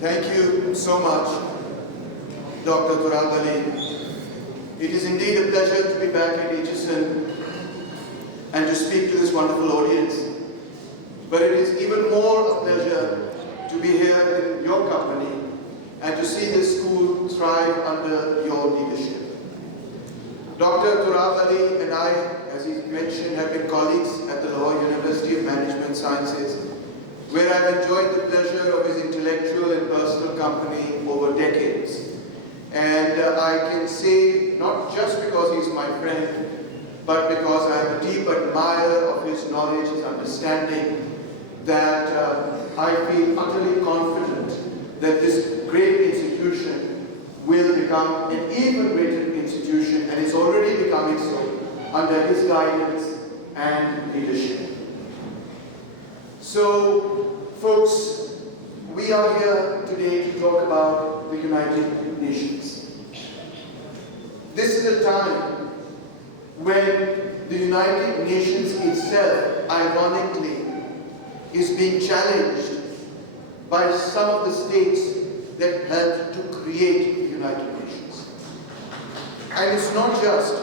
Thank you so much, Dr. Turab Ali. It is indeed a pleasure to be back at Aitchison and to speak to this wonderful audience. But it is even more a pleasure to be here in your company and to see this school thrive under your leadership. Dr. Turab Ali and I, as he mentioned, have been colleagues at the Lahore University of Management Sciences, where I've enjoyed the pleasure of his intellectual and personal company over decades. And I can say, not just because he's my friend, but because I am a deep admirer of his knowledge, his understanding, that I feel utterly confident that this great institution will become an even greater institution, and is already becoming so under his guidance and leadership. So, folks, we are here today to talk about the United Nations. This is a time when the United Nations itself, ironically, is being challenged by some of the states that helped to create the United Nations. And it's not just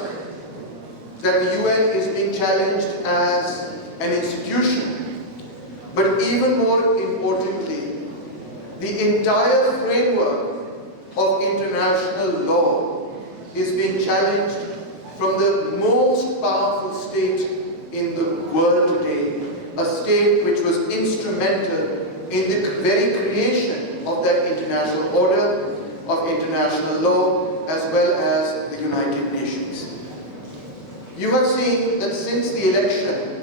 that the UN is being challenged as an institution, but even more importantly, the entire framework of international law is being challenged from the most powerful state in the world today, a state which was instrumental in the very creation of that international order, of international law, as well as the United Nations. You have seen that since the election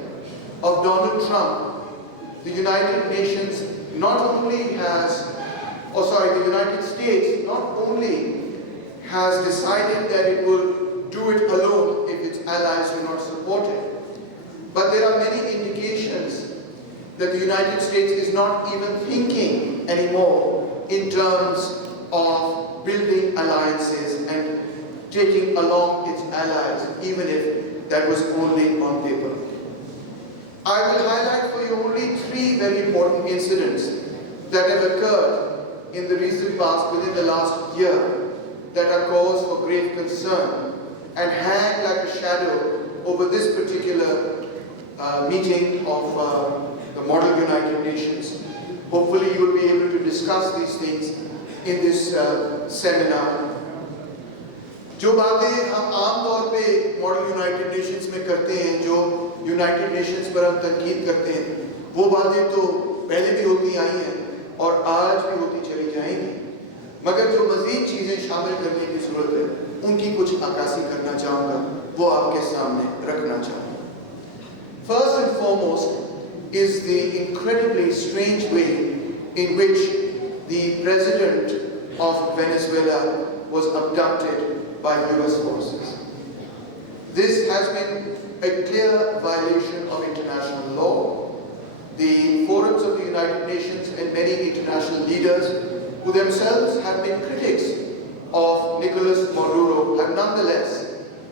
of Donald Trump, the United Nations not only has, the United States not only has decided that it will do it alone if its allies do not support it, but there are many indications that the United States is not even thinking anymore in terms of building alliances and taking along its allies, even if that was only on paper. I will highlight for you only three very important incidents that have occurred in the recent past, within the last year, that are cause for grave concern and hang like a shadow over this particular meeting of the Model United Nations. Hopefully you will be able to discuss these things in this seminar. जो बातें हम आम तौर पे model United Nations में करते हैं, जो यूनाइटेड नेशंस पर हम तनकीद करते हैं, वो बातें तो पहले भी होती आई हैं और आज भी होती चली जाएंगी, मगर जो मज़ीद चीज़ें शामिल करने की ज़रूरत है, उनकी कुछ अक्कासी करना चाहूँगा, वो आपके सामने रखना चाहूँगा. First and foremost is the incredibly strange way in which the president of Venezuela was abducted by US forces. This has been a clear violation of international law. The forums of the United Nations and many international leaders who themselves have been critics of Nicolas Maduro have nonetheless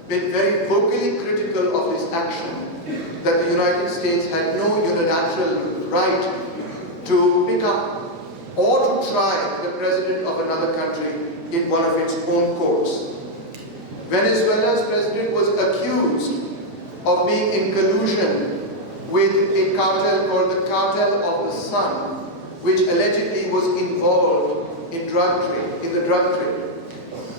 been very vocally critical of his action, that the United States had no unilateral right to pick up or to try the president of another country in one of its own courts. Venezuela's president was accused of being in collusion with a cartel called the Cartel of the Sun, which allegedly was involved in the drug trade.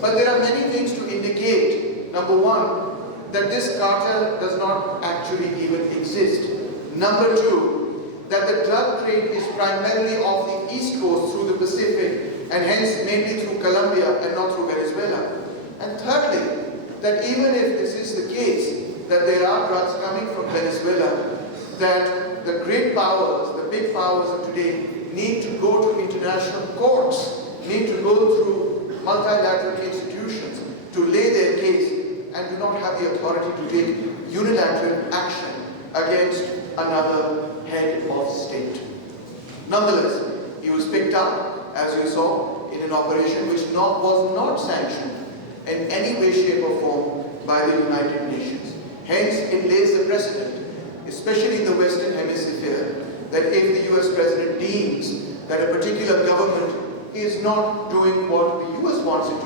But there are many things to indicate, number one, that this cartel does not actually even exist. Number two, that the drug trade is primarily off the east coast through the Pacific, and hence mainly through Colombia and not through Venezuela. And thirdly, that even if this is the case, that there are drugs coming from Venezuela, that the great powers, the big powers of today, need to go to international courts, need to go through multilateral institutions to lay their case, and do not have the authority to take unilateral action against another head of state. Nonetheless, he was picked up, as you saw, in an operation which was not sanctioned in any way, shape or form by the United Nations. Hence, it lays the precedent, especially in the Western Hemisphere, that if the US President deems that a particular government is not doing what the US wants it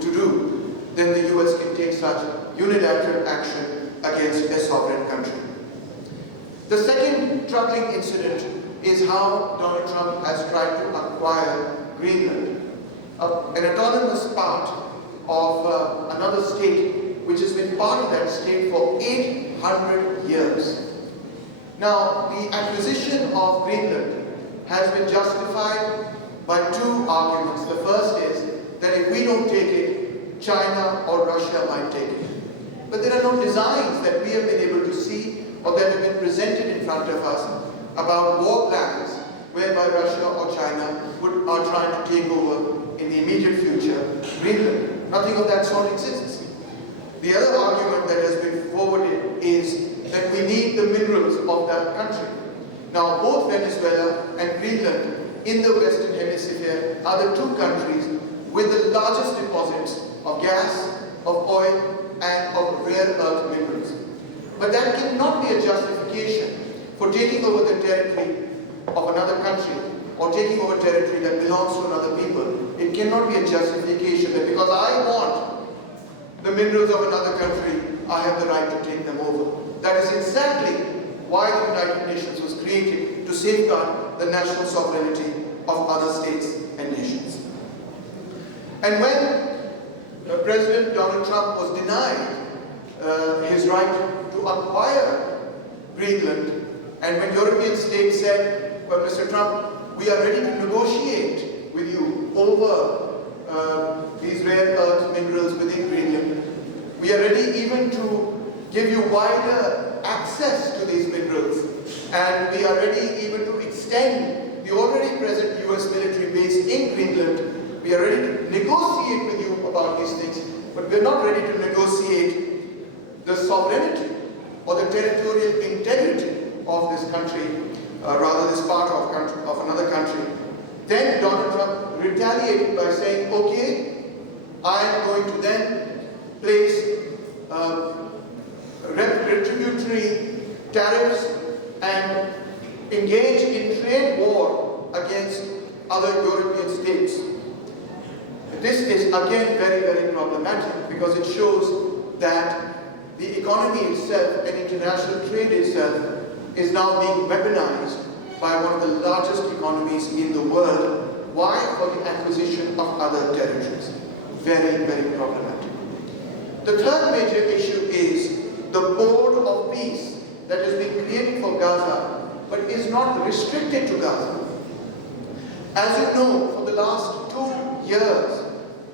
to do, then the US can take such unilateral action against a sovereign country. The second troubling incident is how Donald Trump has tried to acquire Greenland, an autonomous part of another state which has been part of that state for 800 years. Now, the acquisition of Greenland has been justified by two arguments. The first is that if we don't take it, China or Russia might take it. But there are no designs that we have been able to see or that have been presented in front of us about war plans whereby Russia or China are trying to take over in the immediate future Greenland. Nothing of that sort exists. The other argument that has been forwarded is that we need the minerals of that country. Now, both Venezuela and Greenland in the Western Hemisphere are the two countries with the largest deposits of gas, of oil, and of rare earth minerals. But that cannot be a justification for taking over the territory of another country or taking over territory that belongs to another people. It cannot be a justification that because I want the minerals of another country, I have the right to take them over. That is exactly why the United Nations was created, to safeguard the national sovereignty of other states and nations. And when President Donald Trump was denied his right to acquire Greenland, and when European states said, well, Mr. Trump, we are ready to negotiate with you over these rare earth minerals within Greenland. We are ready even to give you wider access to these minerals, and we are ready even to extend the already present US military base in Greenland. We are ready to negotiate with you about these things, but we are not ready to negotiate the sovereignty or the territorial integrity of this country, rather this part of another country. Then Donald Trump retaliated by saying, okay, I am going to then place retributory tariffs and engage in trade war against other European states. This is again very, very problematic because it shows that the economy itself and international trade itself is now being weaponized by one of the largest economies in the world. Why? For the acquisition of other territories. Very, very problematic. The third major issue is the Board of Peace that has been created for Gaza, but is not restricted to Gaza. As you know, for the last 2 years,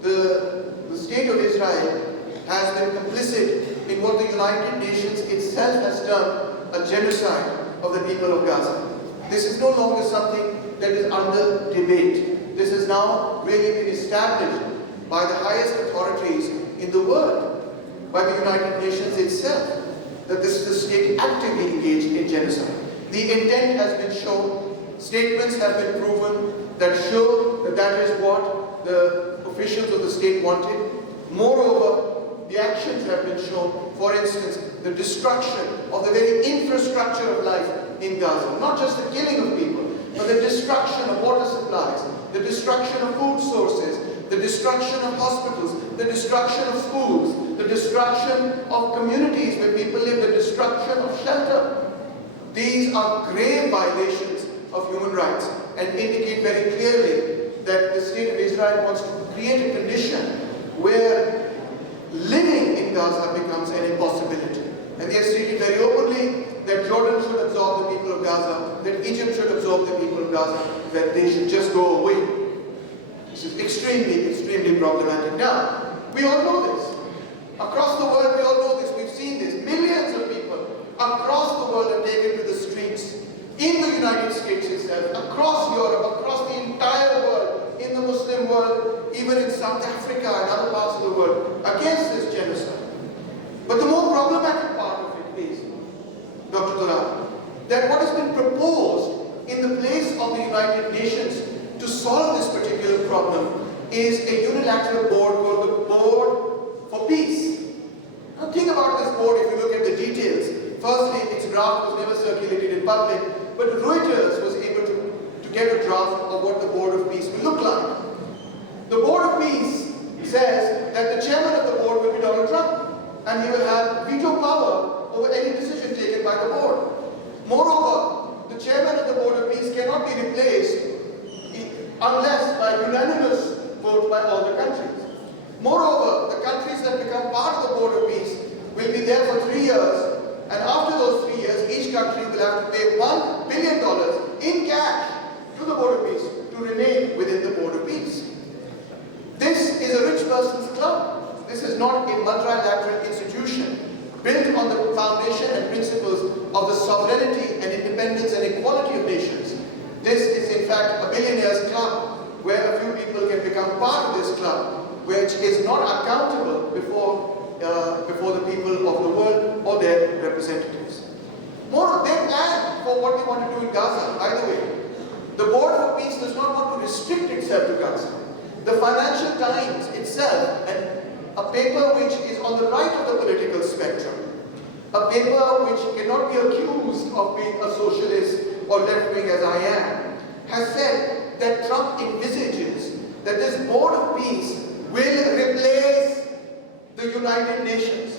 the state of Israel has been complicit in what the United Nations itself has termed a genocide of the people of Gaza. This is no longer something that is under debate. This has now really been established by the highest authorities in the world, by the United Nations itself, that this is a state actively engaged in genocide. The intent has been shown, statements have been proven that show that that is what the officials of the state wanted. Moreover, the actions have been shown, for instance, the destruction of the very infrastructure of life in Gaza. Not just the killing of people, but the destruction of water supplies, the destruction of food sources, the destruction of hospitals, the destruction of schools, the destruction of communities where people live, the destruction of shelter. These are grave violations of human rights and indicate very clearly that the state of Israel wants to create a condition where living in Gaza becomes an impossibility. And they have stated very openly that Jordan should absorb the people of Gaza, that Egypt should absorb the people of Gaza, that they should just go away. This is extremely, extremely problematic. Now, we all know this. Across the world, we all know this. We've seen this. Millions of people across the world are taken to the streets, in the United States itself, across Europe, across the entire world, in the Muslim world, even in South Africa and other parts of the world, against this genocide. But the more problematic part of it is, Dr. Turan, that what has been proposed in the place of the United Nations to solve this particular problem is a unilateral board called the Board for Peace. Now think about this board if you look at the details. Firstly, its draft was never circulated in public, but Reuters was able to get a draft of what the Board of Peace will look like. says that the chairman of the board will be Donald Trump, and he will have veto power over any decision taken by the board. Moreover, the chairman of the Board of Peace cannot be replaced unless by unanimous vote by all the countries. Moreover, the countries that become part of the Board of Peace will be there for 3 years, and after those 3 years, each country will have to pay $1 billion in cash to the Board of Peace to remain within the Board of Peace. This is a rich person's club. This is not a multilateral institution built on the foundation and principles of the sovereignty and independence and equality of nations. This is in fact a billionaires club where a few people can become part of this club, which is not accountable before the people of the world or their representatives. Moreover, they plan for what they want to do in Gaza. By the way, the Board for Peace does not want to restrict itself to Gaza. The Financial Times itself, and a paper which is on the right of the political spectrum, a paper which cannot be accused of being a socialist or left-wing as I am, has said that Trump envisages that this Board of Peace will replace the United Nations.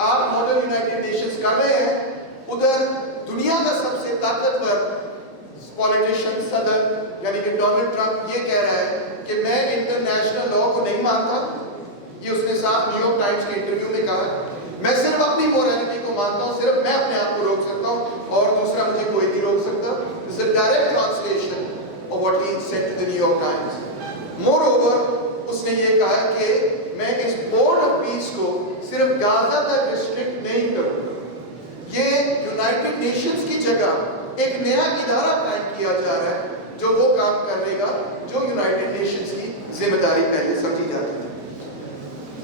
आप model United Nations कर रहे हैं, उधर दुनिया का सबसे ताकतवर politician सदर यानी कि डोनाल्ड ट्रंप ये कह रहा है कि मैं इंटरनेशनल लॉ को नहीं मानता। ये उसने साफ न्यूयॉर्क टाइम्स के इंटरव्यू में कहा, मैं सिर्फ अपनी मोरालिटी को मानता हूँ, सिर्फ मैं अपने आप को रोक सकता हूँ और दूसरा मुझे कोई नहीं रोक सकता। This is a direct translation of what he said to the New York Times. Moreover, उसने ये कहा कि मैं इस बोर्ड ऑफ पीस को सिर्फ गाजा तक रिस्ट्रिक्ट नहीं करूँगा। ये यूनाइटेड नेशंस की जगह एक नया इदारा कायम किया जा रहा है जो वो काम कर लेगा जो यूनाइटेड नेशंस की जिम्मेदारी पहले समझी जाती थी।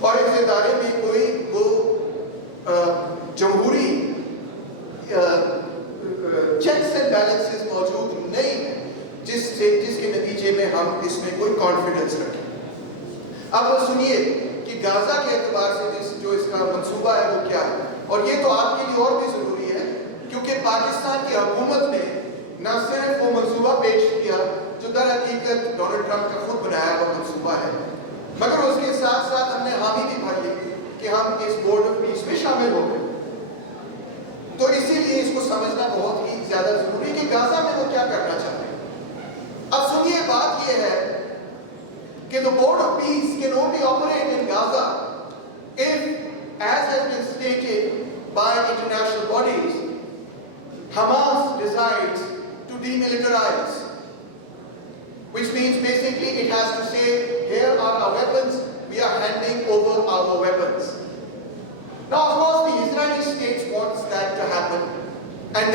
और इस इदारे में कोई वो जमहूरी चेक्स एंड बैलेंसेस मौजूद नहीं है जिसके नतीजे में हम इसमें कोई कॉन्फिडेंस रखें। अब सुनिए कि गाजा के एतबार से जो इसका मंसूबा है वो क्या है, और ये तो आपके लिए और भी जरूरी है क्योंकि पाकिस्तान की हुकूमत ने न सिर्फ वो मंसूबा पेश किया जो दर हकीकत डोनाल्ड ट्रंप का खुद बनाया हुआ मंसूबा है, मगर उसके साथ साथ हमने हामी भी भर ली कि हम इस बोर्ड ऑफ पीस में शामिल हो गए। तो इसीलिए इसको समझना बहुत ही ज्यादा जरूरी है कि गाजा में वो क्या करना चाहते हैं। अब सुनिए, बात ये है कि the Board of Peace can only operate in Gaza if, as has been stated by international bodies, Hamas decides to demilitarize, which means basically it has to say, here are our weapons, we are handing over our weapons. Now, of course, the Israeli state wants that to happen, and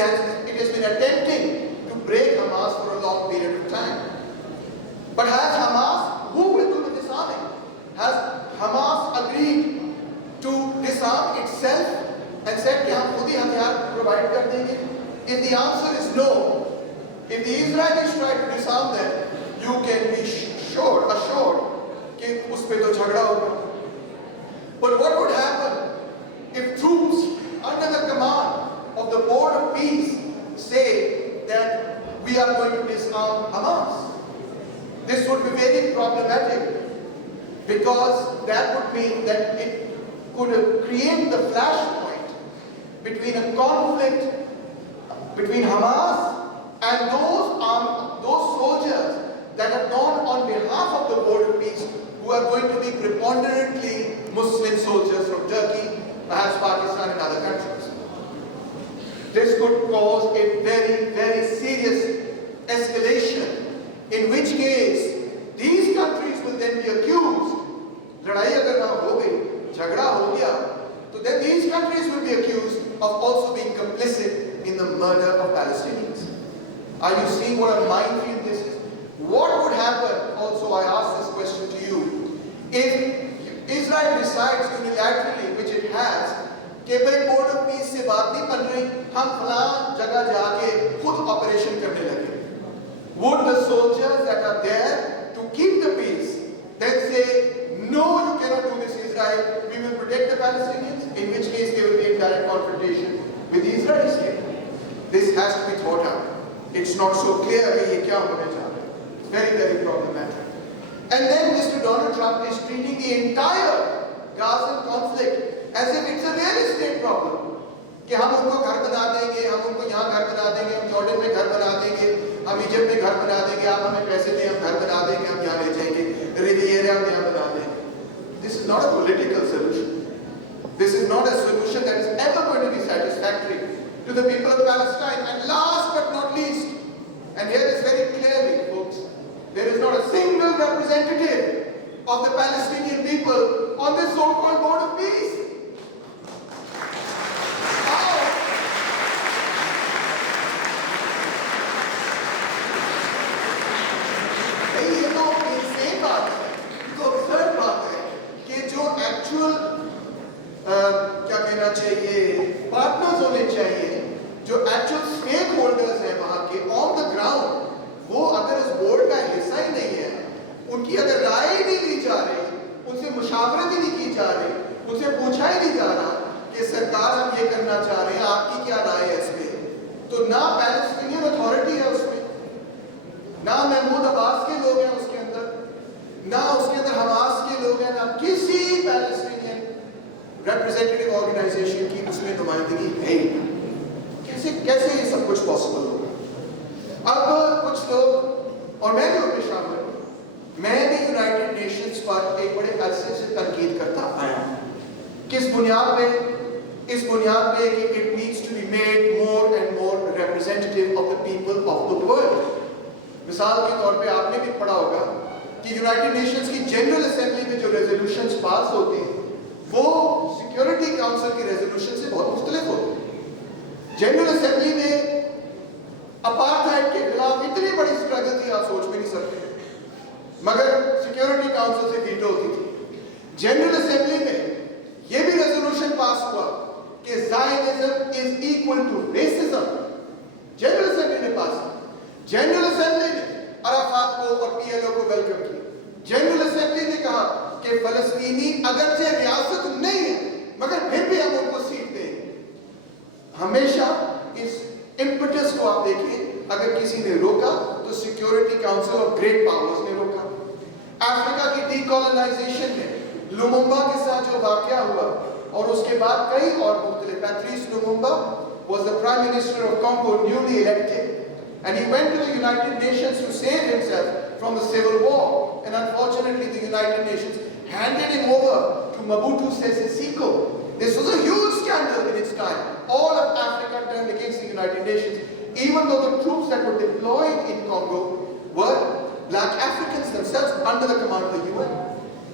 it has been attempting to break Hamas for a long period of time. But has Hamas, who will do the disarming? Has Hamas agreed to disarm itself and said कि हम खुद ही हथियार provide कर देंगे? If the answer is no, if the Israelis try to disarm them, you can be assured कि उस पे तो झगड़ा होगा. But what would happen if troops under the command of the Board of Peace say that we are going to disarm Hamas? This would be very problematic because that would mean that it could create the flashpoint between a conflict between Hamas and those soldiers that have gone on behalf of the Board of Peace, who are going to be preponderantly Muslim soldiers from Turkey, perhaps Pakistan and other countries. This could cause a very, very serious escalation, in which case these countries will then be accused. लड़ाई अगर वहाँ हो गई, झगड़ा हो गया, तो then these countries will be accused of also being complicit in the murder of Palestinians. Are you seeing what a minefield this is? What would happen, also I ask this question to you, if Israel decides unilaterally, which it has, कि भाई board of peace से बात नहीं बन रही, हम फलां जगह जाके खुद ऑपरेशन करने लगे? Would the soldiers that are there to keep the peace then say, no, you cannot do this, Israel, we will protect the Palestinians, in which case they will be in direct confrontation with the Israeli state? This has to be thought out. It's not so clear कि ये क्या होने जा रहा है. It's very, very problematic. And then Mr. Donald Trump is treating the entire Gaza conflict as if it's a real estate problem. कि हम उनको घर बना देंगे, हम उनको यहाँ घर बना देंगे, हम जॉर्डन में घर बना देंगे, हम इजिप्ट में घर बना देंगे, आप हमें पैसे दें, हम घर बना देंगे, हम यहाँ ले जाएंगे, रिविएरा में यहाँ बना देंगे. This is not a political solution. This is not a solution that is ever going to be satisfactory to the people of Palestine. And last but not least, and here is very clearly, folks, there is not a single representative of the Palestinian people on this so-called board of peace. क्या कहना चाहिए, partners होने चाहिए, जो actual stake holders हैं वहां के on the ground, वो अगर इस बोर्ड का हिस्सा ही नहीं है, उनकी अगर राय ही नहीं ली जा रही, उनसे मुशावरत ही नहीं की जा रही, उनसे पूछा ही नहीं जा रहा कि सरकार हम ये करना चाह रहे हैं, आपकी क्या राय है इस पे, तो ना पैलेस्टीनियन अथॉरिटी है उसमें, ना महमूद अब्बास के लोग हैं उसके अंदर, ना उसके अंदर हमास के लोग हैं, ना किसी पैलेस्टीनियन रिप्रेजेंटेटिव ऑर्गेनाइजेशन की उसमें नुमाइंदगी है. कैसे ये सब कुछ पॉसिबल होगा? अब कुछ लोग, और मैं भी उनमें शामिल हूं, मैं भी यूनाइटेड नेशंस पर एक बड़े अरसे से तनकीद करता आया हूं. किस बुनियाद पे? इस बुनियाद पे कि it needs to be made more and more representative of the people of the world. मिसाल के तौर पे आपने भी पढ़ा होगा कि यूनाइटेड नेशंस की जनरल असेंबली में जो रेजोल्यूशंस पास होते हैं वो सिक्योरिटी काउंसिल की रेजोल्यूशन से बहुत मुख्तलिफ होते हैं. जनरल असेंबली में अपार्थाइड के खिलाफ इतनी बड़ी स्ट्रगल थी, आप सोच भी नहीं सकते, मगर सिक्योरिटी काउंसिल से वीटो होती थी. जनरल असेंबली में यह भी रेजोल्यूशन पास हुआ कि Zionism is equal to racism. General assembly ने पास किया. जनरल असेंबली ने अराफात को और पीएलओ को वेलकम किया. जनरल असेंबली ने कहा कि फलस्तीनी अगरचे रियासत नहीं है, मगर फिर भी हम उनको सीट देंगे. हमेशा इस इम्पटस को आप देखिए, अगर किसी ने रोका तो security council of great powers ने रोका. अफ्रीका की डीकोलोनाइजेशन में लुमुम्बा के साथ जो वाकया हुआ और उसके बाद कई और मुख्तलिफ, Patrice Lumumba was the prime minister of Congo, newly elected, and he went to the United Nations to save himself from the civil war, and unfortunately the United Nations handed him over to Mobutu Sese Seko. This was a huge scandal in its time. All of Africa turned against the United Nations, even though the troops that were deployed in Congo were black Africans themselves under the command of the UN.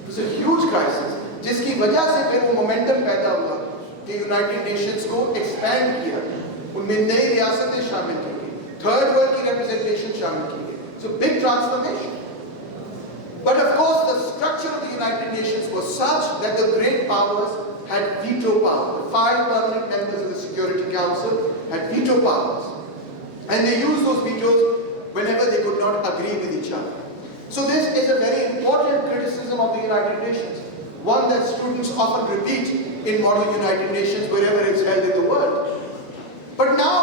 It was a huge crisis, जिसकी वजह से फिर वो momentum पैदा हुआ कि United Nations को expand किया, उनमें नई रियासतें शामिल की गई, थर्ड वर्ल्ड की रिप्रेजेंटेशन शामिल की गई. So big transformation. But of course the structure of the United Nations was such that the great powers had veto power. The 5 permanent members of the Security Council had veto powers, and they used those vetoes whenever they could not agree with each other. So this is a very important criticism of the United Nations, one that students often repeat in modern United Nations wherever it's held in the world. But now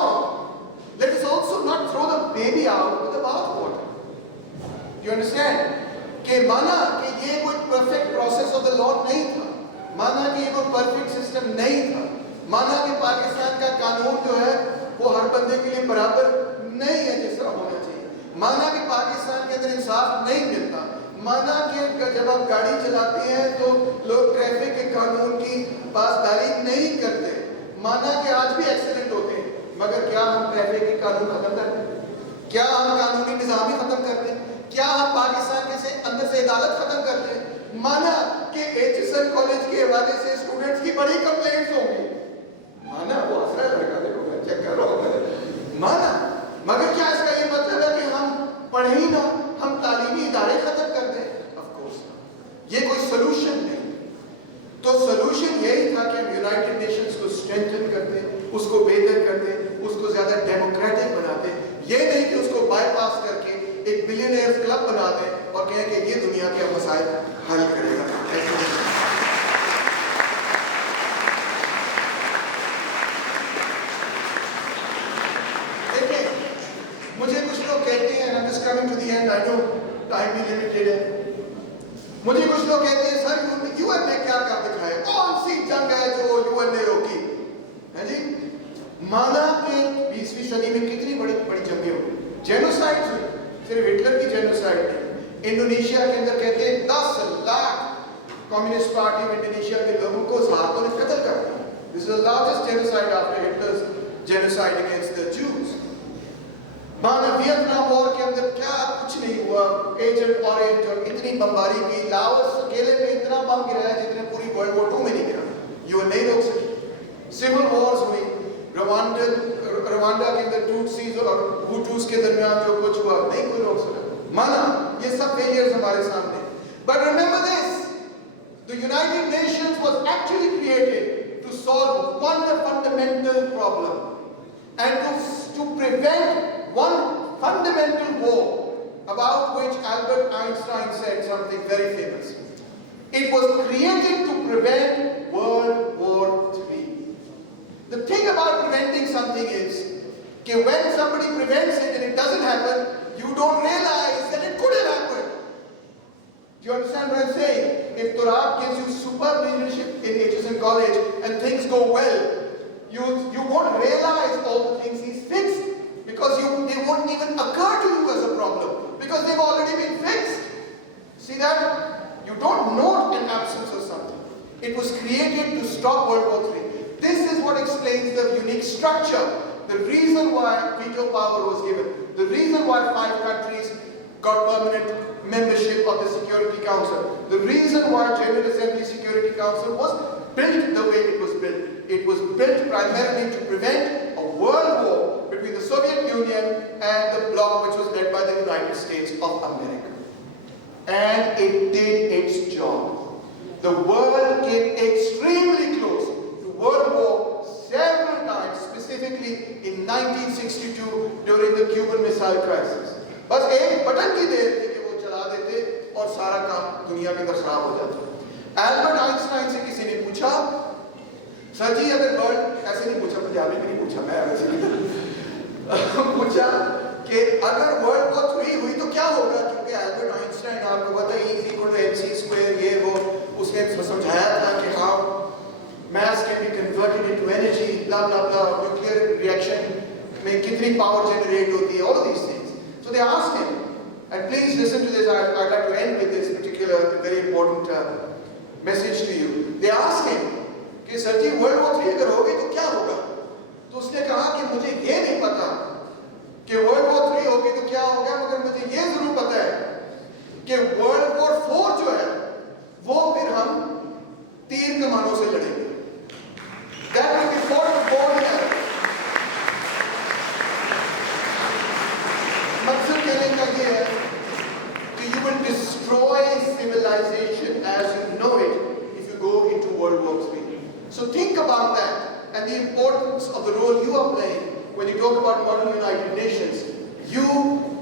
let us also not throw the baby out with the bathwater. You understand? कि माना कि ये कोई perfect process of the law नहीं था, माना कि ये कोई परफेक्ट सिस्टम नहीं था, माना कि पाकिस्तान का कानून जो है वो हर बंदे के लिए बराबर नहीं है जिस तरह होना चाहिए, माना कि पाकिस्तान के अंदर इंसाफ नहीं मिलता, माना कि जब आप गाड़ी चलाते हैं तो लोग ट्रैफिक के कानून की पासदारी नहीं करते, माना कि आज भी एक्सीडेंट होते हैं, मगर क्या हम ट्रैफिक के कानून खत्म करते हैं? क्या हम कानूनी निज़ाम ही खत्म करते हैं? क्या हम पाकिस्तान के अंदर से अदालत खत्म करते हैं? माना कि एचएसएन कॉलेज के हवाले से स्टूडेंट्स की बड़ी कंप्लेंट्स होंगी, माना वो असरा लड़का देखो चेक कर रहा हूं, माना, मगर क्या इसका ये मतलब है कि हम पढ़े ही ना, हम तालीमी इदारे खत्म कर दें? ऑफ कोर्स ये कोई सोल्यूशन नहीं. तो सोल्यूशन यही था कि हम यूनाइटेड नेशंस को स्ट्रेंथन करते, उसको बेहतर करते, उसको ज्यादा डेमोक्रेटिक बनाते, ये नहीं कि उसको बाईपास करके एक बिलियनियर्स क्लब बना दें और कहें कि ये दुनिया के मसाइल हल करेगा. देखिए, मुझे कुछ लोग कहते हैं, I'm just coming to the end, I know time भी लिमिटेड है, मुझे कुछ लोग कहते हैं सर यूएन ने क्या कर दिखाया, कौन सी जंग है जो यूएन ने रोकी है जी। माना कि 20वीं सदी में कितनी बड़ी बड़ी जंगें हुई, जेनोसाइड हुई, सिर्फ हिटलर की जेनोसाइड नहीं, इंडोनेशिया के अंदर कहते हैं 10 lakh communist party of Indonesia के लोगों को हाथों ने कत्ल कर दिया। This is the largest genocide after Hitler's genocide against the juice. माना वियतनाम वॉर के अंदर क्या कुछ नहीं हुआ, एजेंट ऑरेंज और इतनी बमबारी की, लाओस अकेले पे इतना बम गिराया जितने पूरी वर्ल्ड वॉर 2 में नहीं गिरा, यूएन नहीं रोक सकी। सिविल वॉर्स हुई, रवांडा के अंदर टूटसीज और हुटूस के दरमियान जो कुछ हुआ नहीं कोई रोक सका। माना ये सब फेलियर्स हमारे सामने, but remember this, the United Nations was actually created to solve one fundamental problem and to prevent one fundamental war about which Albert Einstein said something very famous. It was created to prevent World War III. The thing about preventing something is that when somebody prevents it and it doesn't happen, you don't realize that it could have happened. Do you understand what I'm saying? If Turab gives you superb leadership in HSM College and things go well, you won't realize all the things he's fixed. Because they won't even occur to you as a problem, because they've already been fixed. See that? You don't note an absence of something. It was created to stop World War III. This is what explains the unique structure, the reason why veto power was given, the reason why 5 countries got permanent membership of the Security Council, the reason why General Assembly Security Council was built the way it was built. It was built primarily to prevent a world war between the Soviet Union and the bloc which was led by the United States of America. And it did its job. The world came extremely close to World War several times, specifically in 1962 during the Cuban Missile Crisis. बस एक button की देर थी कि वो चला देते और सारा काम दुनिया के अंदर खराब हो जाता। एल्बर्ट आइंस्टाइन से किसी ने पूछा, सर जी अगर वर्ल्ड, ऐसे नहीं पूछा, पंजाबी में नहीं पूछा, मैं वैसे नहीं पूछा कि अगर वर्ल्ड वॉर 3 हुई तो क्या होगा, क्योंकि एल्बर्ट आइंस्टाइन आपको पता है E=mc² ये वो उसने समझाया था कि how mass can be converted into energy, blah blah blah, nuclear reaction में कितनी power generate होती है, all of these things. So they asked him, and please listen to this, I'd like to end with this particular very important message to you. They asked him कि sir जी world war 3 अगर होगी तो क्या होगा, तो उसने कहा कि मुझे ये नहीं पता कि वर्ल्ड वॉर 3 होगी तो क्या होगा, मगर मुझे ये जरूर पता है कि वर्ल्ड वॉर 4 जो है वो फिर हम तीर कमानों से लड़ेंगे। That will be fought with bow and arrow. मकसद कहने का ये है कि you will destroy civilization as you know it if you go into World War 3. So think about that and the importance of the role you are playing when you talk about modern United Nations. You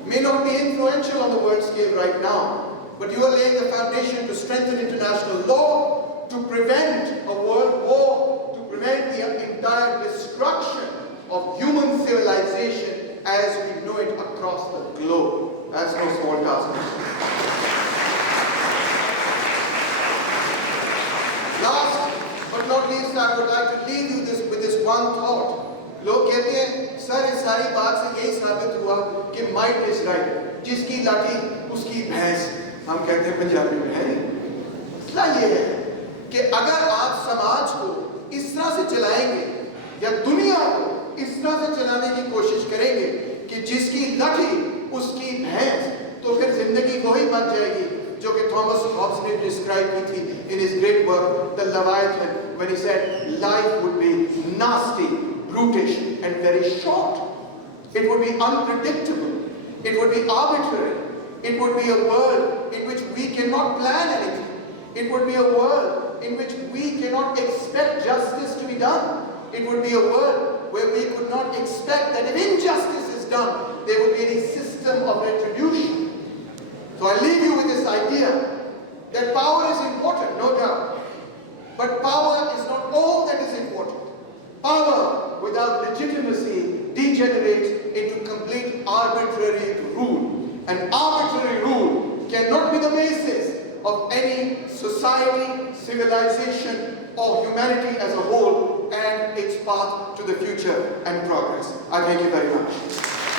may not be influential on the world scale right now, but you are laying the foundation to strengthen international law, to prevent a world war, to prevent the entire destruction of human civilization as we know it across the globe. That's no small task. Last but not least, I would like to leave you with this one thought. लोग कहते हैं sir इस सारी बात से यही साबित हुआ कि माइट इज राइट, जिसकी लाठी उसकी भैंस, हम कहते हैं पंजाबी में है। मसला ये है कि अगर आप समाज को इस तरह से चलाएंगे या दुनिया को इस तरह से चलाने की कोशिश करेंगे कि जिसकी लाठी उसकी भैंस, तो फिर जिंदगी वही बन जाएगी जो कि थॉमस हॉब्स ने डिस्क्राइब की थी in his great work The Leviathan, when he said life would be nasty, brutish and very short. It would be unpredictable, it would be arbitrary, it would be a world in which we cannot plan anything, it would be a world in which we cannot expect justice to be done, it would be a world where we could not expect that if injustice is done, there would be any system of retribution. So I leave you with this idea that power is important, no doubt, but power is not all that is important. Power without legitimacy degenerates into complete arbitrary rule, and arbitrary rule cannot be the basis of any society, civilization, or humanity as a whole and its path to the future and progress. I thank you very much.